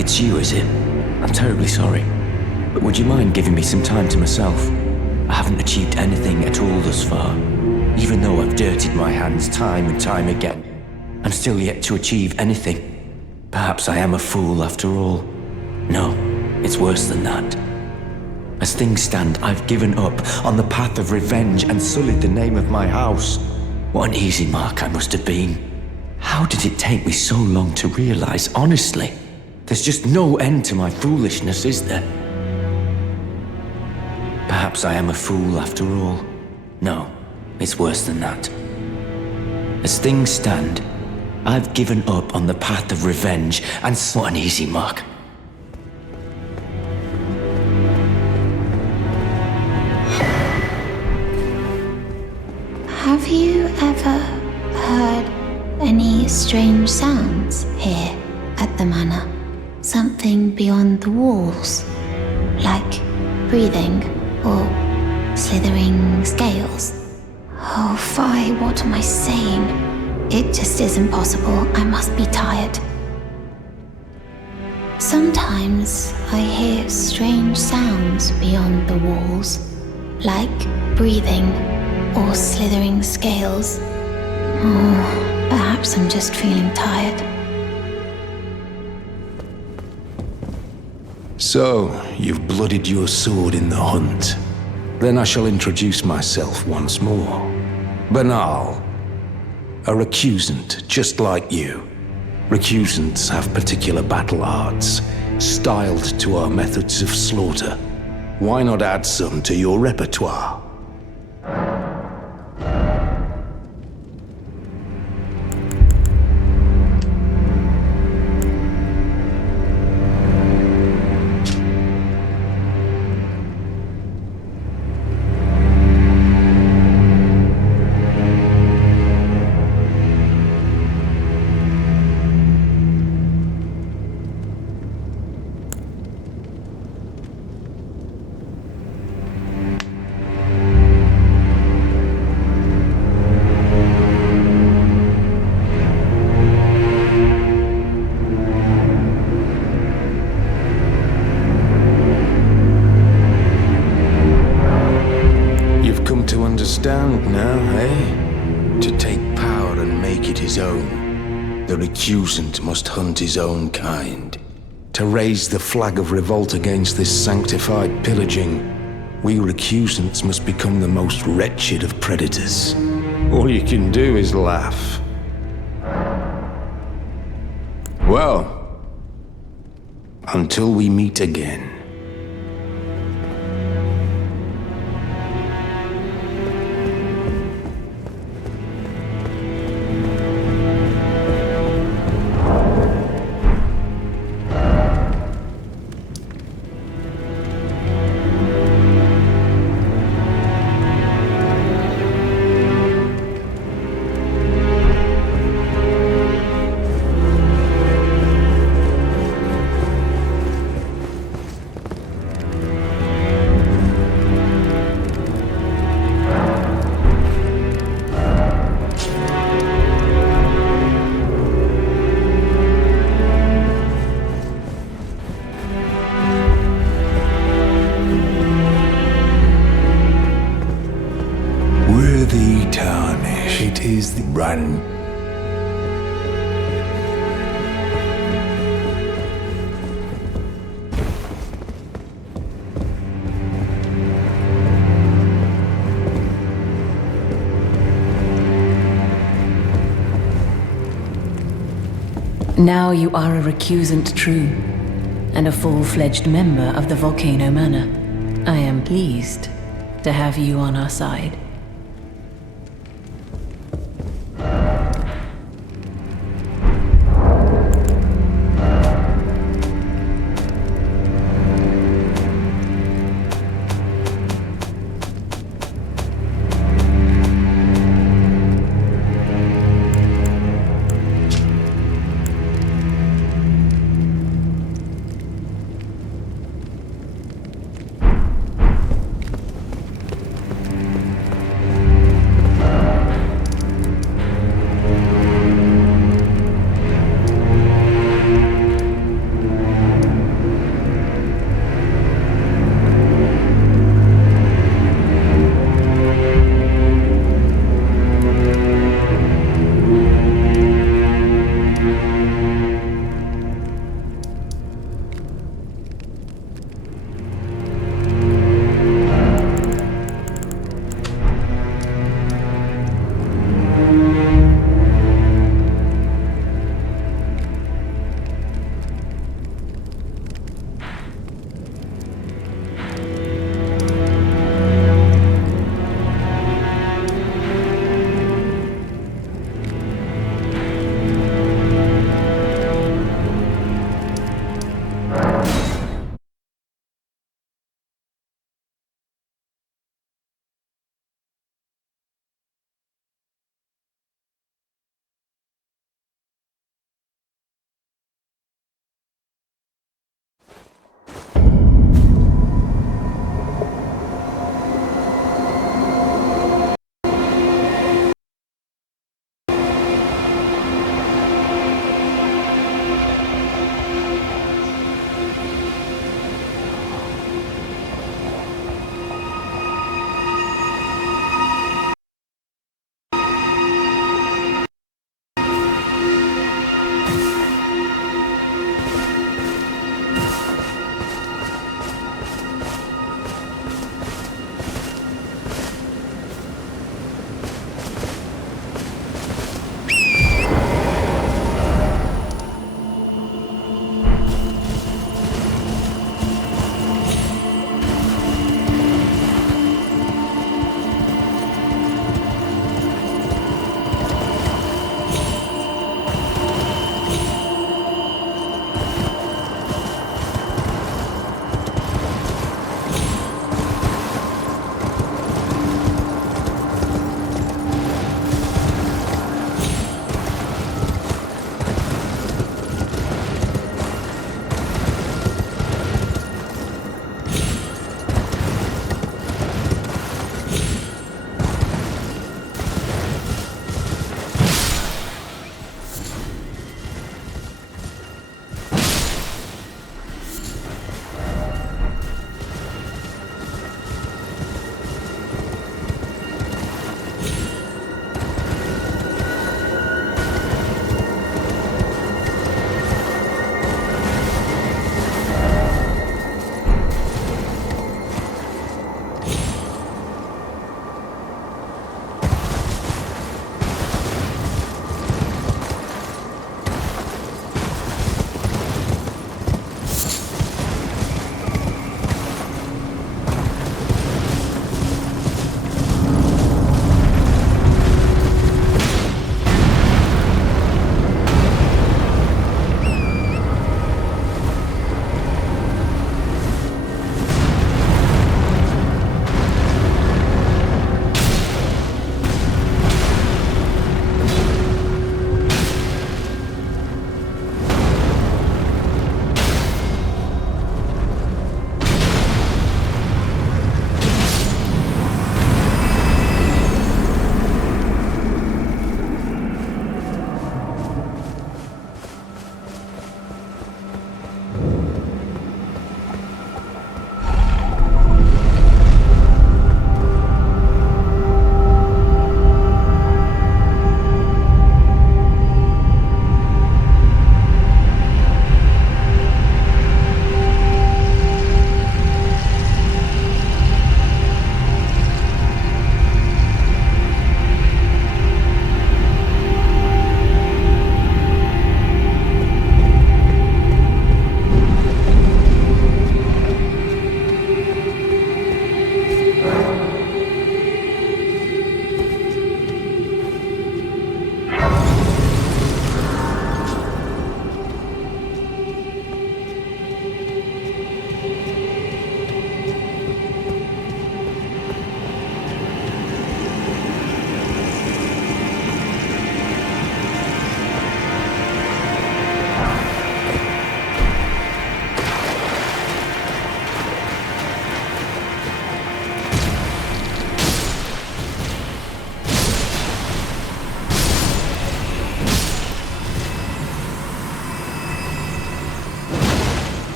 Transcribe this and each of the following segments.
It's you, is it? I'm terribly sorry. But would you mind giving me some time to myself? I haven't achieved anything at all thus far. Even though I've dirtied my hands time and time again, I'm still yet to achieve anything. Perhaps I am a fool after all. No, it's worse than that. As things stand, I've given up on the path of revenge and sullied the name of my house. What an easy mark I must have been. How did it take me so long to realize, honestly? There's just no end to my foolishness, is there? Perhaps I am a fool after all. No, it's worse than that. As things stand, I've given up on the path of revenge, and what an easy mark. Have you ever heard any strange sounds here at the manor? Something beyond the walls, like breathing or slithering scales? Oh, Phi, what am I saying? It just isn't possible. I must be tired. Sometimes I hear strange sounds beyond the walls, like breathing or slithering scales. Oh, perhaps I'm just feeling tired. So, you've bloodied your sword in the hunt. Then I shall introduce myself once more. Banal. A recusant, just like you. Recusants have particular battle arts, styled to our methods of slaughter. Why not add some to your repertoire? Understand now, eh? To take power and make it his own, the recusant must hunt his own kind. To raise the flag of revolt against this sanctified pillaging, we recusants must become the most wretched of predators. All you can do is laugh. Well, until we meet again. It is the run. Now you are a recusant true, and a full-fledged member of the Volcano Manor. I am pleased to have you on our side.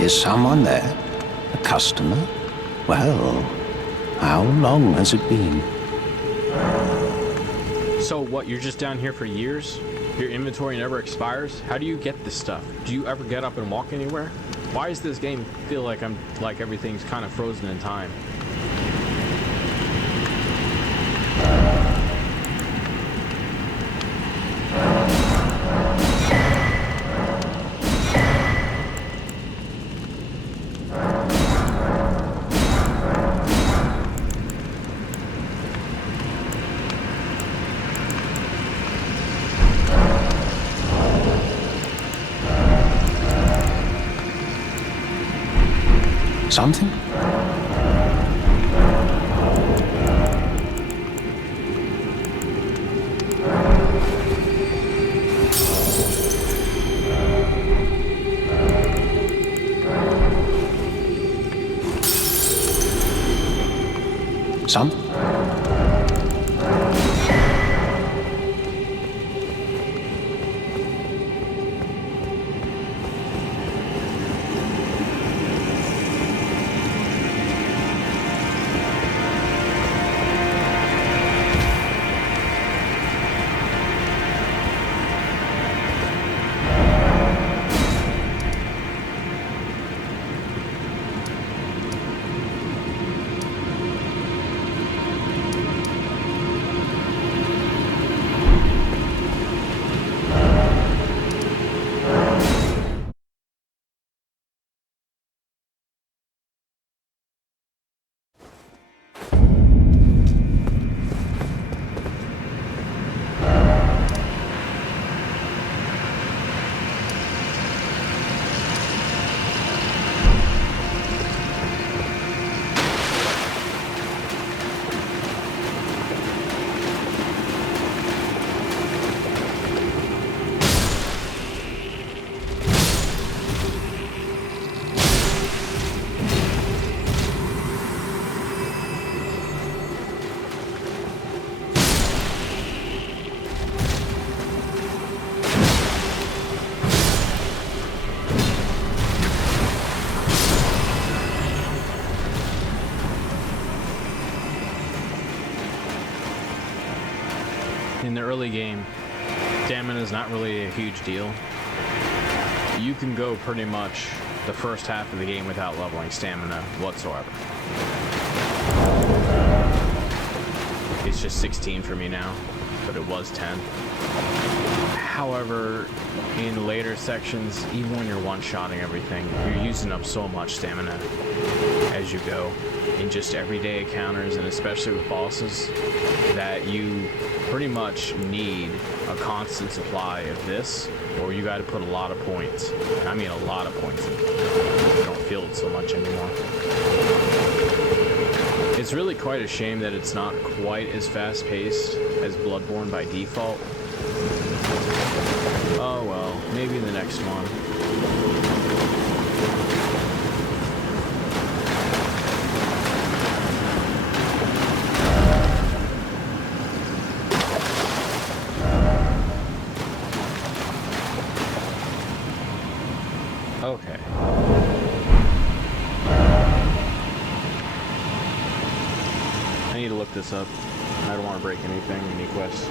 Is someone there? A customer? Well, how long has it been? So what, you're just down here for years? Your inventory never expires? How do you get this stuff? Do you ever get up and walk anywhere? Why does this game feel like everything's kind of frozen in time? Something? Some? the early game, stamina is not really a huge deal. You can go pretty much the first half of the game without leveling stamina whatsoever. It's just 16 for me now, but it was 10. However, in later sections, even when you're one-shotting everything, you're using up so much stamina as you go in just everyday encounters, and especially with bosses, that you pretty much need a constant supply of this, or you got to put a lot of points. And I mean a lot of points in. You don't feel it so much anymore. It's really quite a shame that it's not quite as fast-paced as Bloodborne by default. Oh well, maybe in the next one. Okay. I need to look this up. I don't want to break anything, any quests.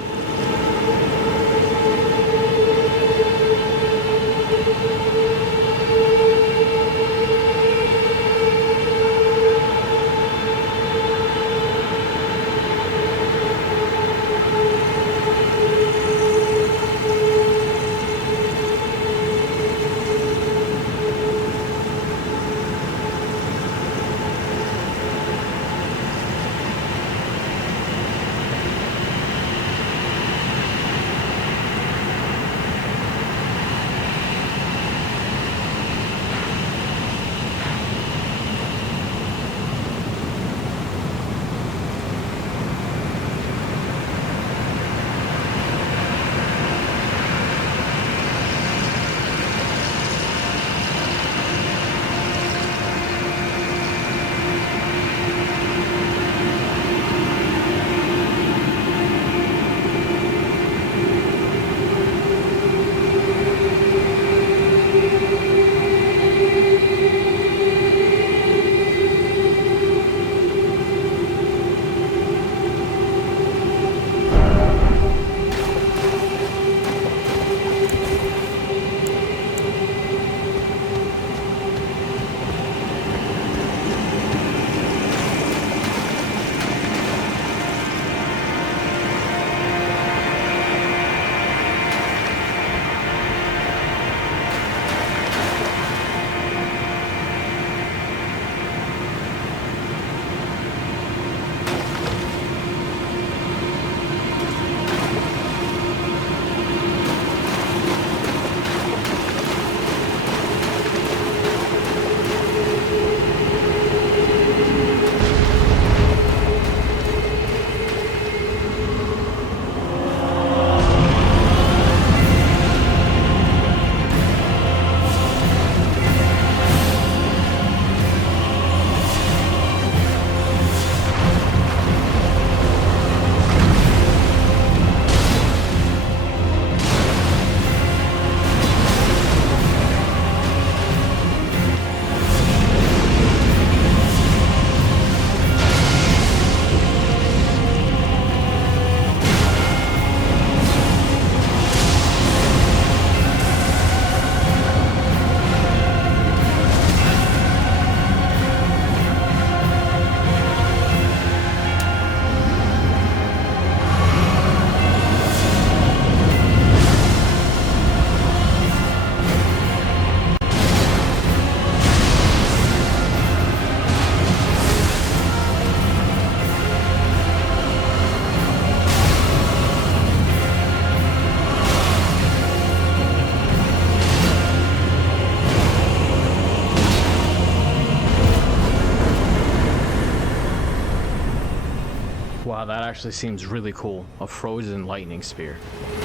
Wow, that actually seems really cool. A frozen lightning spear.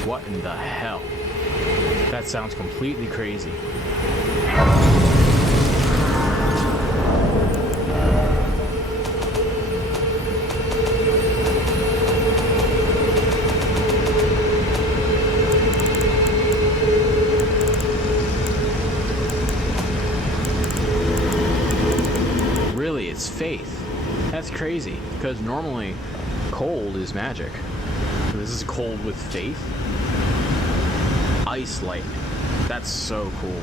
What in the hell? That sounds completely crazy. Really, it's faith. That's crazy, because normally cold is magic. This This is cold with faith. Ice lightning. That's so cool.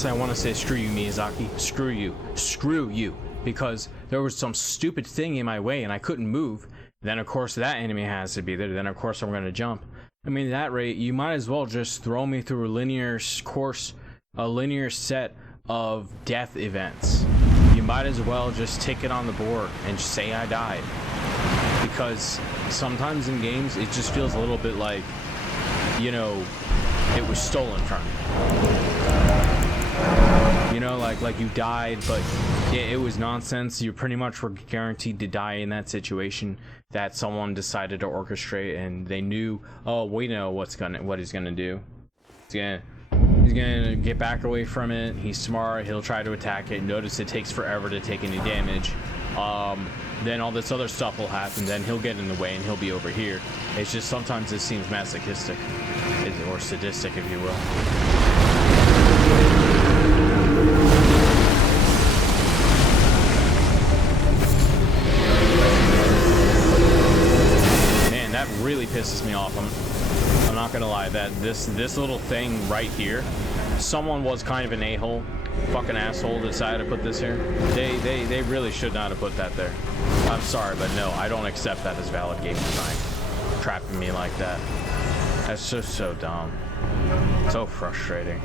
Honestly, I want to say screw you, Miyazaki. Screw you. Screw you. Because there was some stupid thing in my way and I couldn't move. Then, of course, that enemy has to be there. Then, of course, I'm going to jump. I mean, at that rate, you might as well just throw me through a linear course, a linear set of death events, you might as well just tick it on the board and just say I died. Because sometimes in games, it just feels a little bit like, you know, it was stolen from you. You know, like you died, but it was nonsense. You pretty much were guaranteed to die in that situation that someone decided to orchestrate, and they knew, oh, we know what he's gonna do. He's gonna get back away from it. He's smart. He'll try to attack it. Notice it takes forever to take any damage. Then all this other stuff will happen. Then he'll get in the way and he'll be over here. It's just sometimes it seems masochistic, or sadistic, if you will. Man, that really pisses me off. I'm not gonna lie, that this little thing right here, someone was kind of an a-hole, fucking asshole, decided to put this here. They really should not have put that there. I'm sorry, but no, I don't accept that as valid game design. Trapping me like that. That's just so dumb. So frustrating.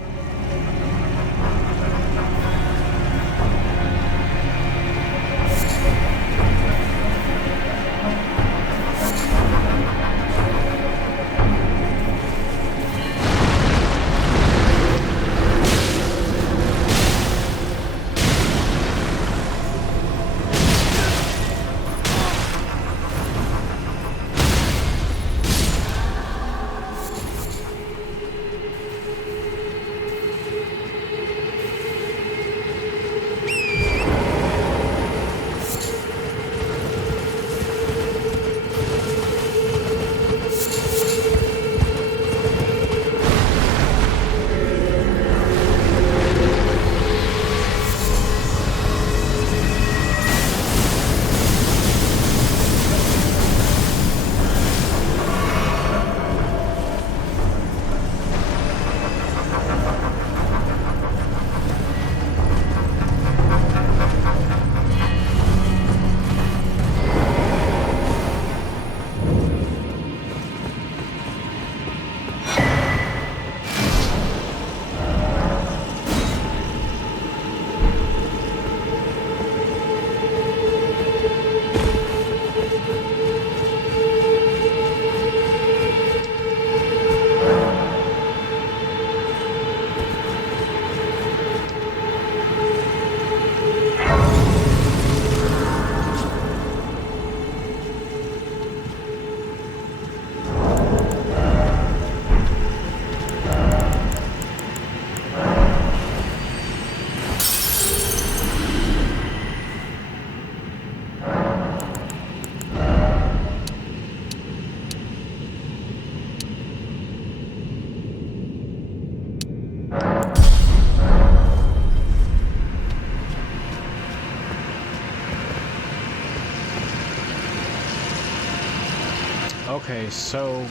Okay, so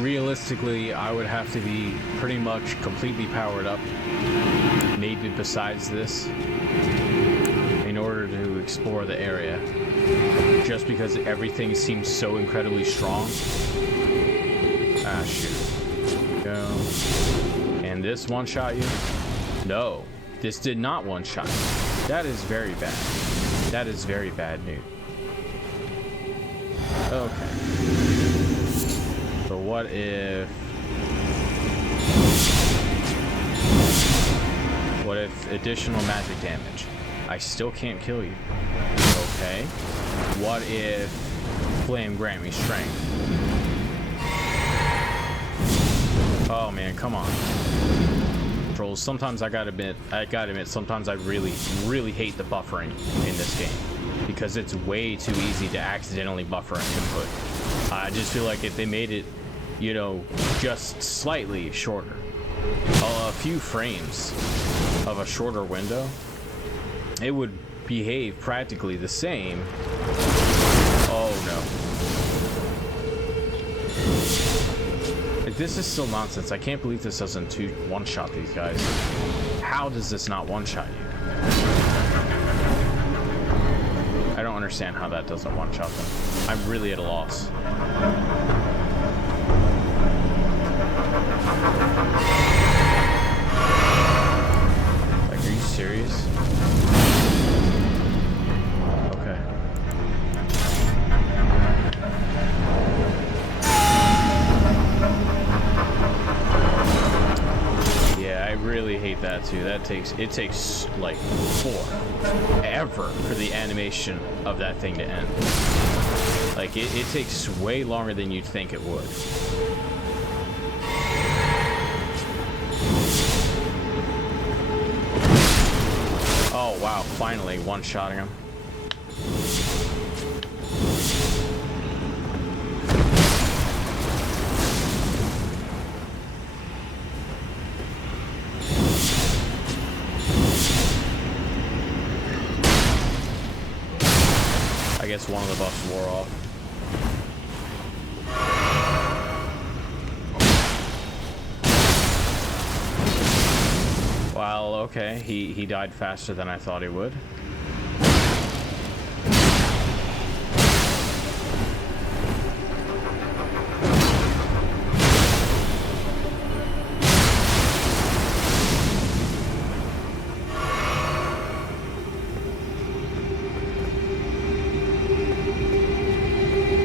realistically, I would have to be pretty much completely powered up, maybe besides this, in order to explore the area. Just because everything seems so incredibly strong. Ah, shoot. Go. And this one-shot you? No, this did not one-shot you. That is very bad. That is very bad news. Okay. So what if... What if additional magic damage? I still can't kill you. Okay. What if flame grant me strength? Oh man, come on. Trolls, sometimes I gotta admit, sometimes I really hate the buffering in this game. Because it's way too easy to accidentally buffer an input. I just feel like if they made it, you know, just slightly shorter, a few frames of a shorter window, it would behave practically the same. Oh no. Like, this is still nonsense. I can't believe this doesn't one-shot these guys. How does this not one-shot you? I don't understand how that doesn't one-shot them. I'm really at a loss. that too. It takes like forever for the animation of that thing to end. Like it takes way longer than you'd think it would. Oh wow, finally one-shotting him. I guess one of the buffs wore off. Well, okay, he died faster than I thought he would.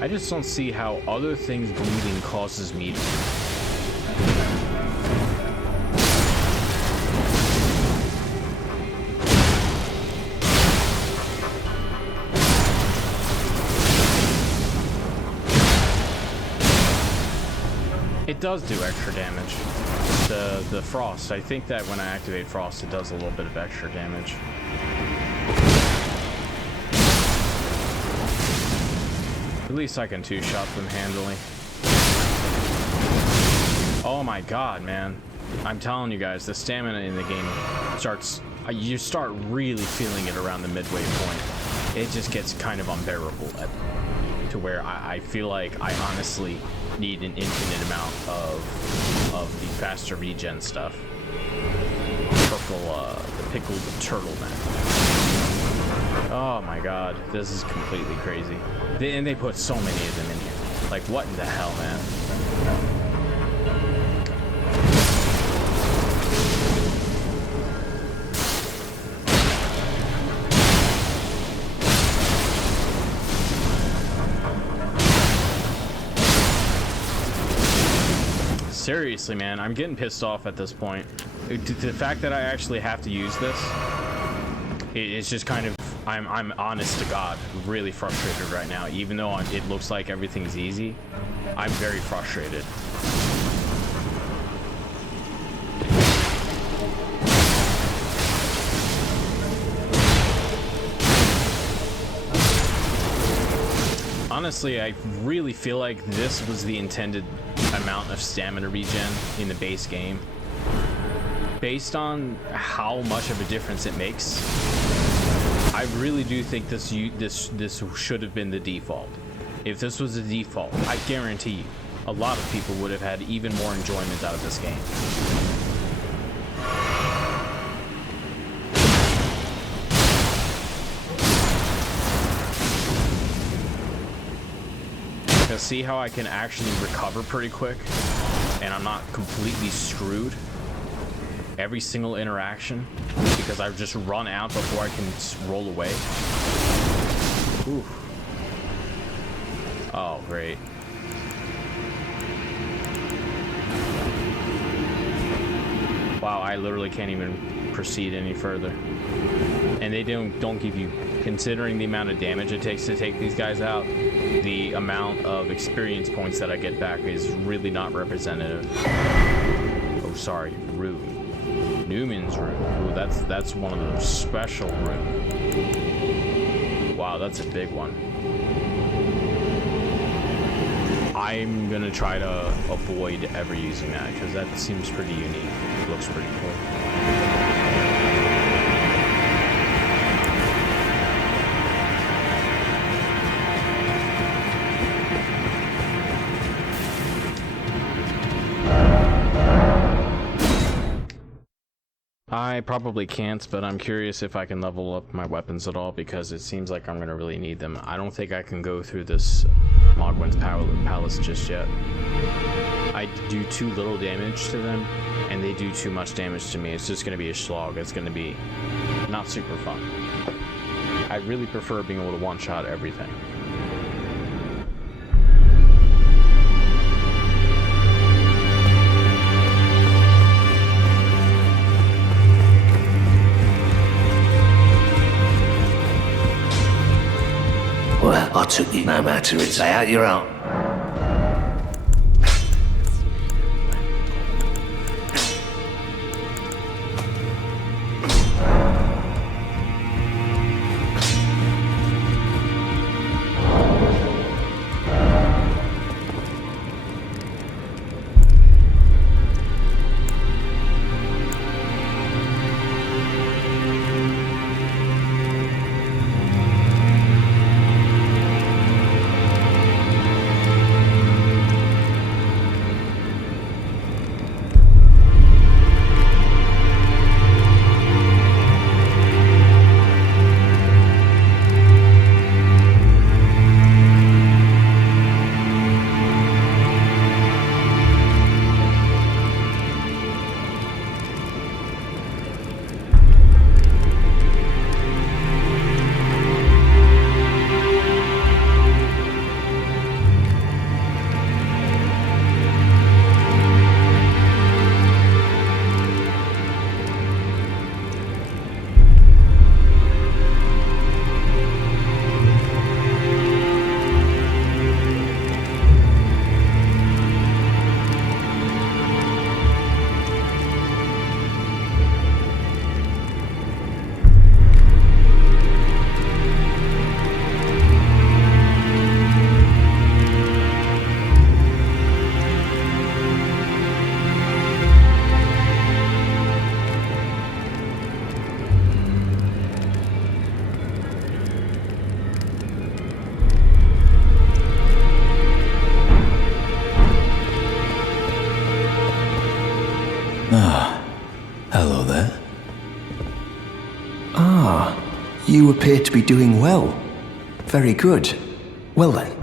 I just don't see how other things bleeding causes me to. It does do extra damage. The frost. I think that when I activate frost, it does a little bit of extra damage. At least I can two-shot them handily. Oh my god, man. I'm telling you guys, the stamina in the game starts... You start really feeling it around the midway point. It just gets kind of unbearable to where I feel like I honestly need an infinite amount of the faster regen stuff. The pickled turtle man. Oh my god, this is completely crazy. And they put so many of them in here. Like, what in the hell, man? Seriously, man, I'm getting pissed off at this point. The fact that I actually have to use this, it's just kind of... I'm honest to God, really frustrated right now. Even though it looks like everything's easy, I'm very frustrated. Honestly, I really feel like this was the intended amount of stamina regen in the base game. Based on how much of a difference it makes, I really do think this should have been the default. If this was the default, I guarantee you, a lot of people would have had even more enjoyment out of this game. Because see how I can actually recover pretty quick, and I'm not completely screwed every single interaction because I've just run out before I can roll away. Ooh. Oh, great. Wow, I literally can't even proceed any further. And they don't give you, considering the amount of damage it takes to take these guys out, the amount of experience points that I get back is really not representative. Oh, sorry, rune. Newman's rune. Ooh, that's one of the special runes. Wow, that's a big one. I'm gonna try to avoid ever using that because that seems pretty unique. It looks pretty cool. I probably can't, but I'm curious if I can level up my weapons at all because it seems like I'm gonna really need them. I don't think I can go through this Mogwin's Palace just yet. I do too little damage to them, and they do too much damage to me. It's just gonna be a slog. It's gonna be not super fun. I really prefer being able to one-shot everything. took you. No matter, it's out your own. Hello there. You appear to be doing well. Very good. Well then,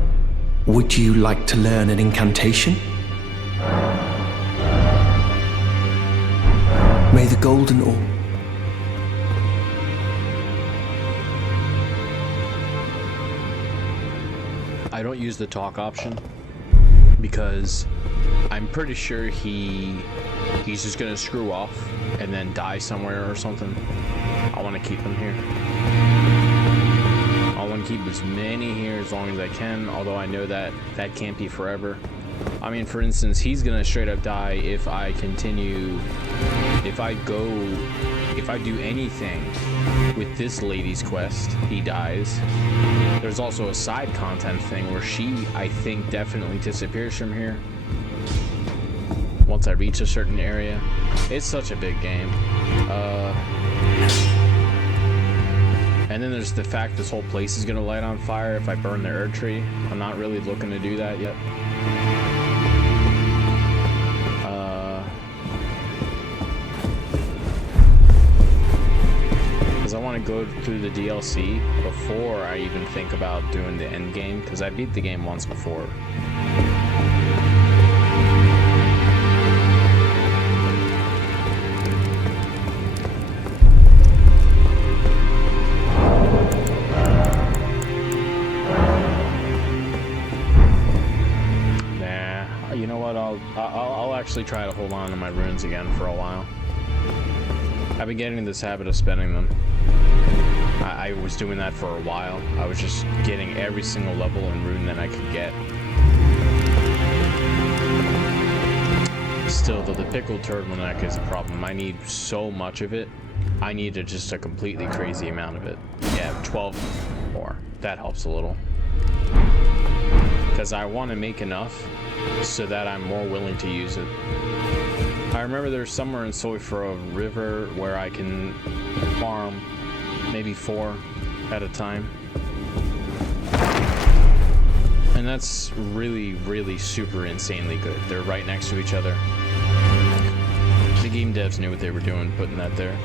would you like to learn an incantation? May the golden orb... I don't use the talk option because I'm pretty sure he's just gonna screw off and then die somewhere or something. I want to keep him here. I want to keep as many here as long as I can, although I know that that can't be forever. I mean, for instance, he's gonna straight up die if I continue, if I do anything with this lady's quest, he dies. There's also a side content thing where she, I think, definitely disappears from here once I reach a certain area. It's such a big game. And then there's the fact this whole place is gonna light on fire if I burn the Erd tree. I'm not really looking to do that yet. Because I want to go through the DLC before I even think about doing the end game, because I beat the game once before. You know what? I'll actually try to hold on to my runes again for a while. I've been getting in this habit of spending them. I was doing that for a while. I was just getting every single level and rune that I could get. Still, though, the pickled turtleneck is a problem. I need so much of it. I need just a completely crazy amount of it. Yeah, 12 more. That helps a little. Because I want to make enough so that I'm more willing to use it. I remember there's somewhere in Soifra a river where I can farm maybe 4 at a time. And that's really, really super insanely good. They're right next to each other. The game devs knew what they were doing putting that there.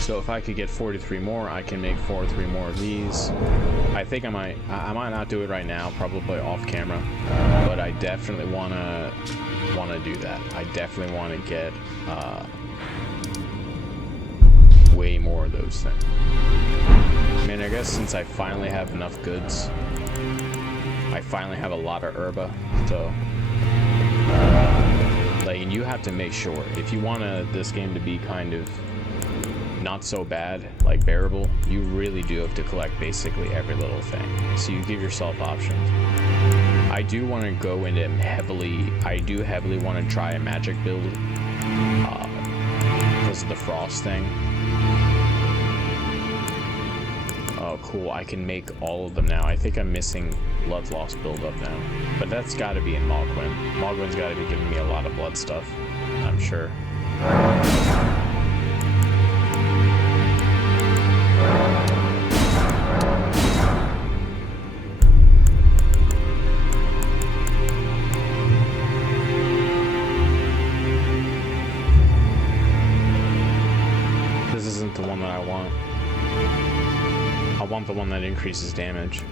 So if I could get 43 more, I can make 43 more of these. I think I might not do it right now, probably off camera, but I definitely wanna do that. I definitely want to get way more of those things. I mean, I guess since I finally have enough goods, I finally have a lot of herba, so Like, and you have to make sure, if you want this game to be kind of not so bad, like bearable, you really do have to collect basically every little thing. So you give yourself options. I do want to go into I do heavily want to try a magic build because of the frost thing. Oh, cool. I can make all of them now. I think I'm missing Blood Loss build up now. But that's got to be in Malquin. Malquin's got to be giving me a lot of blood stuff, I'm sure. This isn't the one that I want. I want the one that increases damage.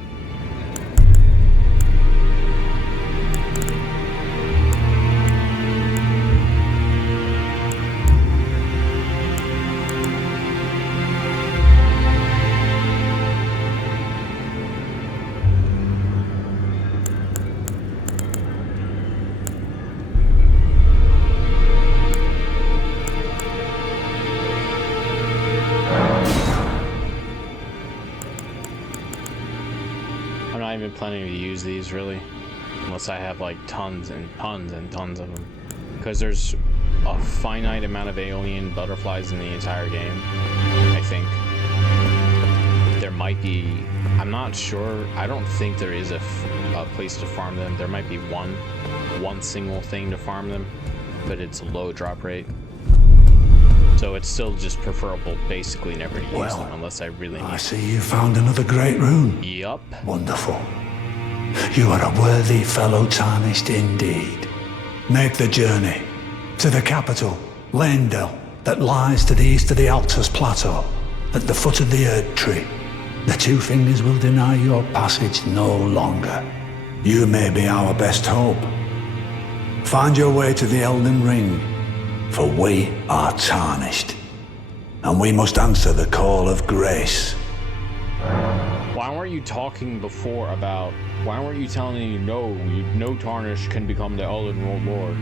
I'm not even planning to use these really, unless I have like tons and tons and tons of them, because there's a finite amount of alien butterflies in the entire game. I think there might be, I'm not sure, I don't think there is a place to farm them. There might be one single thing to farm them, but it's a low drop rate. So it's still just preferable, basically never to use them unless I really need I see you found another great rune. Yup. Wonderful. You are a worthy fellow Tarnished indeed. Make the journey to the capital, Leyndell, that lies to the east of the Altus Plateau, at the foot of the Erd Tree. The Two Fingers will deny your passage no longer. You may be our best hope. Find your way to the Elden Ring, for we are Tarnished, and we must answer the call of grace. Why weren't you talking before about, why weren't you telling me no Tarnished can become the Elden Lord?